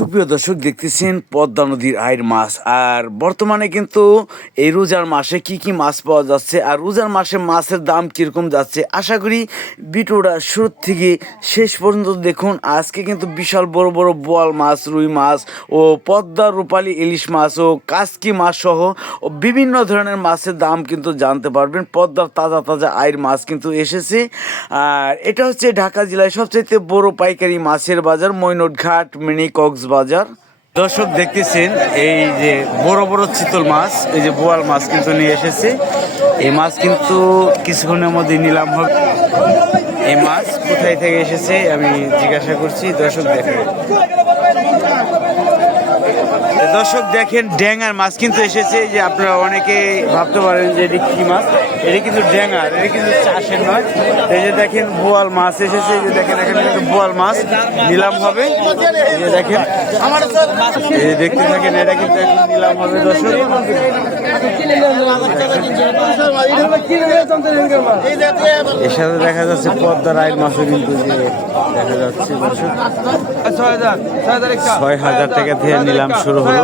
সুপ্রিয় দর্শক, দেখতেছেন পদ্মা নদীর আইর মাছ। আর বর্তমানে কিন্তু এই রোজার মাসে কি কি মাছ পাওয়া যাচ্ছে আর রোজার মাসে মাছের দাম কীরকম যাচ্ছে, আশা করি ভিডিওটা শুরু থেকে শেষ পর্যন্ত দেখুন। আজকে কিন্তু বিশাল বড় বড় বোয়াল মাছ, রুই মাছ ও পদ্মা রূপালী ইলিশ মাছ ও কাসকি মাছ সহ ও বিভিন্ন ধরনের মাছের দাম কিন্তু জানতে পারবেন। পদ্মার তাজা তাজা আইর মাছ কিন্তু এসেছে। আর এটা হচ্ছে ঢাকা জেলায় সবচেয়ে বড় পাইকারি মাছের বাজার, মৈনটঘাট মিনি কক্সবাজার। দর্শক দেখতেছেন এই যে বড় বড় চিতল মাছ, এই যে বোয়াল মাছ কিন্তু নিয়ে এসেছে। এই মাছ কিন্তু কিছুক্ষণের মধ্যে নিলাম হবে। এই মাছ কোথায় থেকে এসেছে আমি জিজ্ঞাসা করছি। দর্শক দেখেন ড্যাঙার মাছ কিন্তু এসেছে। যে আপনারা অনেকে ভাবতে পারেন যে এটি কী মাছ, এটি কিন্তু ড্যাঙার, এটি কিন্তু চাষের নয়। এই যে দেখেন বোয়াল মাছ এসেছে, এই যে দেখেন এখানে কিন্তু বোয়াল মাছ নিলাম হবে। এই যে দেখেন, এই যে দেখতে থাকেন, এটা কিন্তু এখন নিলাম হবে দর্শক। এর সাথে দেখা যাচ্ছে পদ্মার আইর মাছও কিন্তু যে দেখা যাচ্ছে দর্শক। ৬,০০০ টাকা থেকে নিলাম শুরু হলো।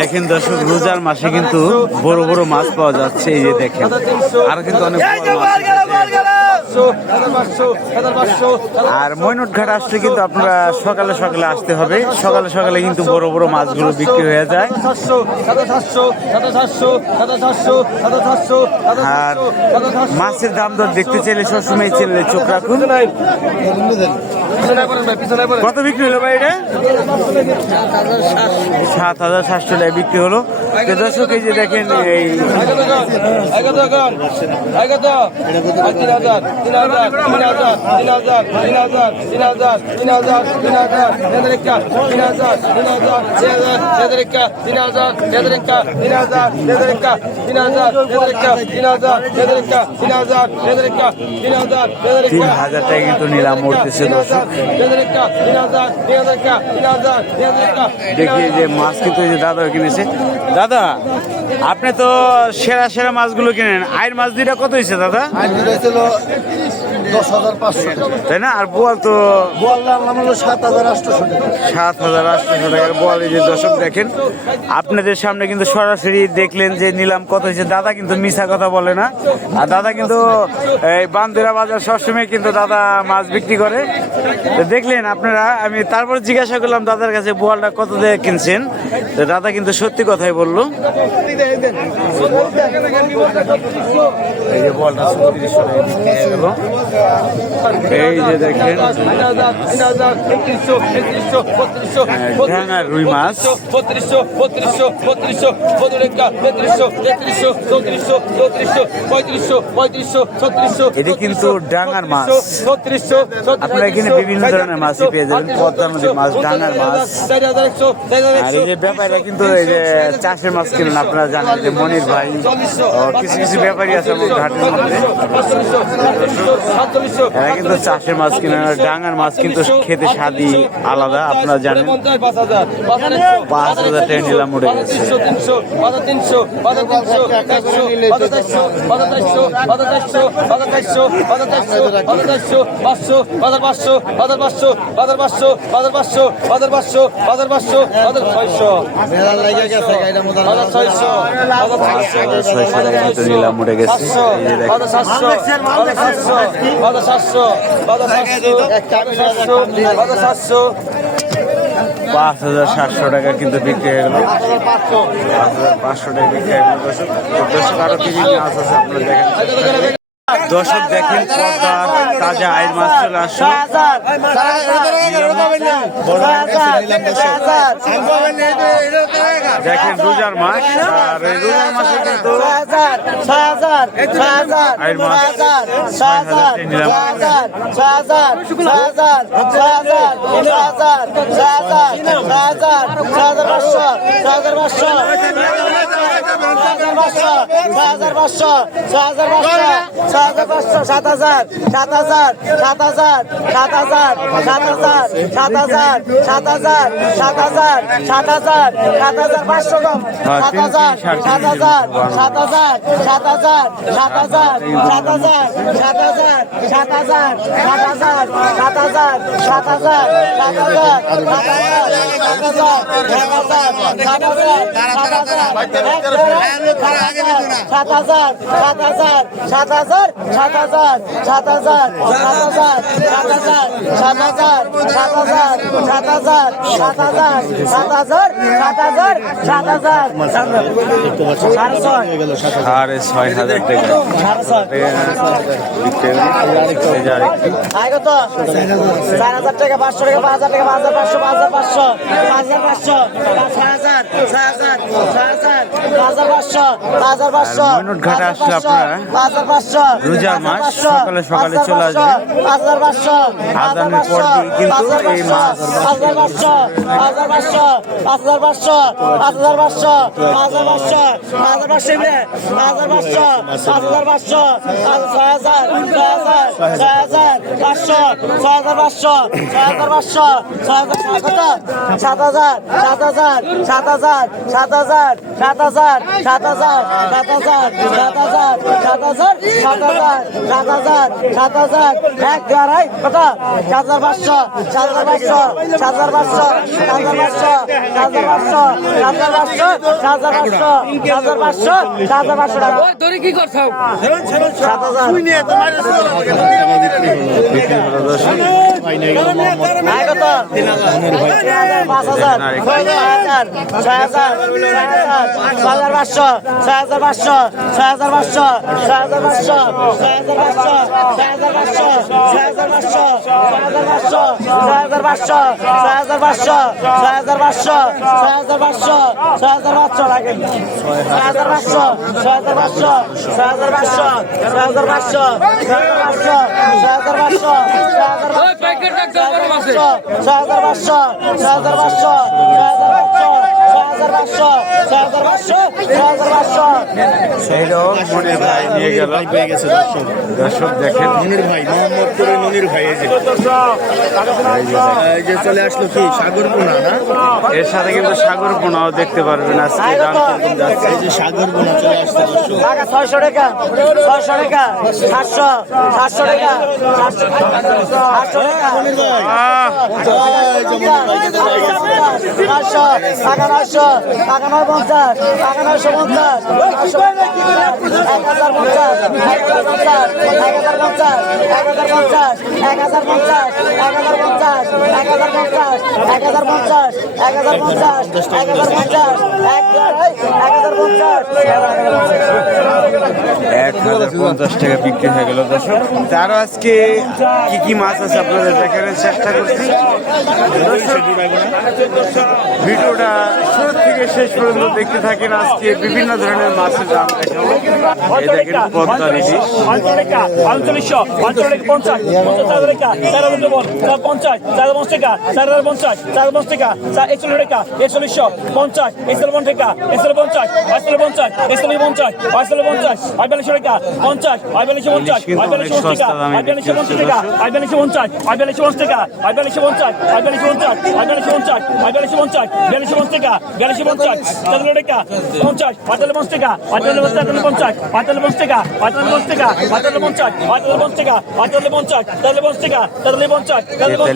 দেখেন দর্শক, রোজার মাসে কিন্তু বড় বড় মাছ পাওয়া যাচ্ছে। এই যে দেখেন, আর কিন্তু অনেক আর মৈনটঘাট আসলে কিন্তু আপনারা সকালে সকালে আসতে হবে। সকালে সকালে কিন্তু বড় বড় মাছগুলো বিক্রি হয়ে যায়। আর মাছের দাম দর দেখতে চাইলে সবসময় চ্যানেলে চোখ রাখুন। কত বিক্রি হলো ভাই? এটা ৭,৭০০ টাকা বিক্রি হলো। দর্শক এই যে দেখেন, এই $৩,০০০ টাকা কিন্তু নিলাম উঠতেছে দর্শক। দেখি যে মাছ কিন্তু এই যে দাদা কিনেছে। দাদা, আপনি তো সেরা সেরা মাছগুলো কিনেন। আইর মাছ দুইটা কত হয়েছে দাদা? 10,500 তাই না? আর বোয়াল তো 7,800 টাকার বোয়াল। এই যে দর্শক দেখেন, আপনাদের সামনে কিন্তু সরাসরি দেখলেন যে নিলাম কত হয়েছে। দাদা কিন্তু মিছা কথা বলে না। আর দাদা কিন্তু এই বান্দুরা বাজার সবসময় কিন্তু দাদা মাছ বিক্রি করে। তো দেখলেন আপনারা, আমি তারপর জিজ্ঞাসা করলাম দাদার কাছে বোয়ালটা কত দিয়ে কিনছেন। তো দাদা কিন্তু সত্যি কথাই বললো। এই যে বোয়ালটা 3600 টাকা বিক্রি হয়ে গেল। এই যে দেখেন ঢাঙার রুই মাছ, এটি কিন্তু ডাঙার মাছ। আপনারা এখানে বিভিন্ন ধরনের মাছই পেয়ে যাবেন। পদ্মা নদীর মাছ, ডাঙার মাছ। আর এই যে ব্যাপারীরা কিন্তু এই যে চাষের মাছ কিনেন। আপনারা জানেন যে মনির ভাই, কিছু কিছু ব্যাপারী আছে আমার ঘাটের মধ্যে, এরা কিন্তু চাষের মাছ কিনে। ডাঙার মাছ কিন্তু খেতে স্বাদই আলাদা, আপনারা জানেন। 5,000 টাকা নিলাম উঠে গেছে। নিলাম উঠে গেছে। 5,700 টাকা কিন্তু বিক্রি হয়ে গেল। 5,500 টাকা বিক্রি হয়ে গেল। দর্শক আরো কি মাছ আছে আপনারা দেখেন। দর্শক দেখেন, পদ্মার তাজা আইর মাছ চলে আসছে। দেখেন রোজার মাছ, আর এই রোজার মাসে কিন্তু আইর মাছ 6,000 নিলাম। 7,500 7,000 7,000 7,000 7,000 7,000 7,000 7,000 7,000 7,000 500 কম 7,000 7,000 7,000 7,000 7,000 7,000 7,000 7,000 7,000 7,000 7,000 সাড়ে 6,000 টাকা আগে তো 4,000 টাকা 500 টাকা 5,000 টাকা 5,500 5,500 5,500 6,000 6,000 5,500 মইনুটঘাটে আসলে আপনারা 5,500 রোজার মাস সকালে সকালে চলে আসবেন। 5,500 আজানের পর দিয়ে কিন্তু এই মাছ 5,500 5,500 5,500 5,500 5,500 5,500 5,500 6,000 5,500 6,500 7,000 7,000 7,000 7,000 7,000 7,000 7,000 7,000 এক গাড়াই কত 7,500 7,500 7,500 7,500 7,500 7,500 7,500 7,500 টাকা তোরে কি করছাও 7,000 নাই কত 3,000 5,000 6,000 6,000 6,500 6,500 6,500 6,500 ওই প্যাকেট একটা গরম আছে সেইটাও মনির ভাই নিয়ে গেল। দর্শক দেখেন মনির ভাই মোহাম্মদপুরের মনির ভাই এই যে চলে আসলো কি সাগরপোনা না এর সাথে কিন্তু সাগর পোনাও দেখতে পারবেন আজকে দাম কিরকম যাচ্ছে। এই যে সাগরপোনা চলে আসছে দর্শক। টাকা 600 টাকা 600 টাকা 700 700 টাকা 800 টাকা মনির ভাই আহ, টাকা 900 টাকা 950 টাকা 950 1,050 টাকা বিক্রি হয়ে গেল দর্শক। তারও আজকে কি কি মাছ আছে আপনাদের দেখানোর চেষ্টা করছি। ভিডিওটা শুরু থেকে শেষ পর্যন্ত দেখতে থাকেন। আজকে বিভিন্ন ধরনের মাছের দাম দেখাবো। এই দেখেন পদ্মা ইলিশ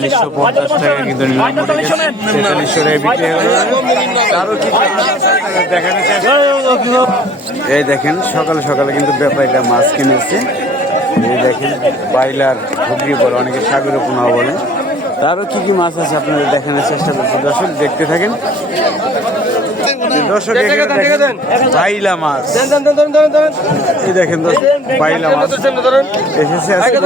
4350 টাকা কিন্তু নিলাম। 4300 টাকা বিক্রি হয়ে গেল। আরো কি দেখানোর চেষ্টা। এই দেখেন সকালে সকালে কিন্তু ব্যাপারীরা মাছ কিনেছে। এই দেখেন বাইলার ঘুগরি বলে, অনেকে সাগরে পোনা বলে। তারও কি কি মাছ আছে আপনাদের দেখানোর চেষ্টা করছি। দর্শক দেখতে থাকেন। দর্শক বাইলা মাছ, এই দেখেন বাইলা মাছ এসেছে আজকে।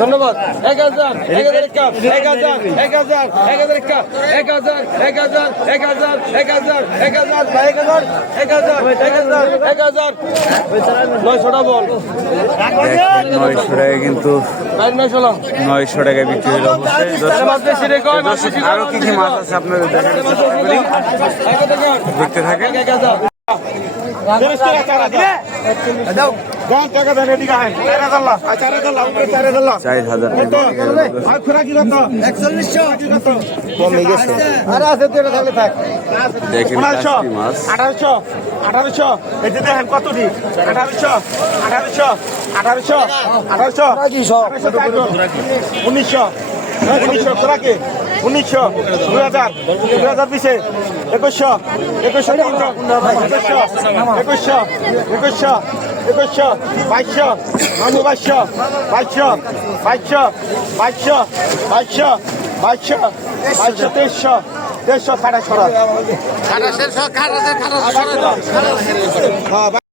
ধন্যবাদ 1,000 নয়শো টাকা কিন্তু 900 টাকায় বিক্রি হলো অবশ্যই দর্শক, আরো কি কি মাছ আছে আপনাদের দেখানোর চেষ্টা করি, দেখতে থাকেন। 4,000 দেখেন কাশি মাছ। 1800 এই যে দেখেন কত দিন 1800 1900 তোরা কি 1900 2000 2020 2100 2200 2300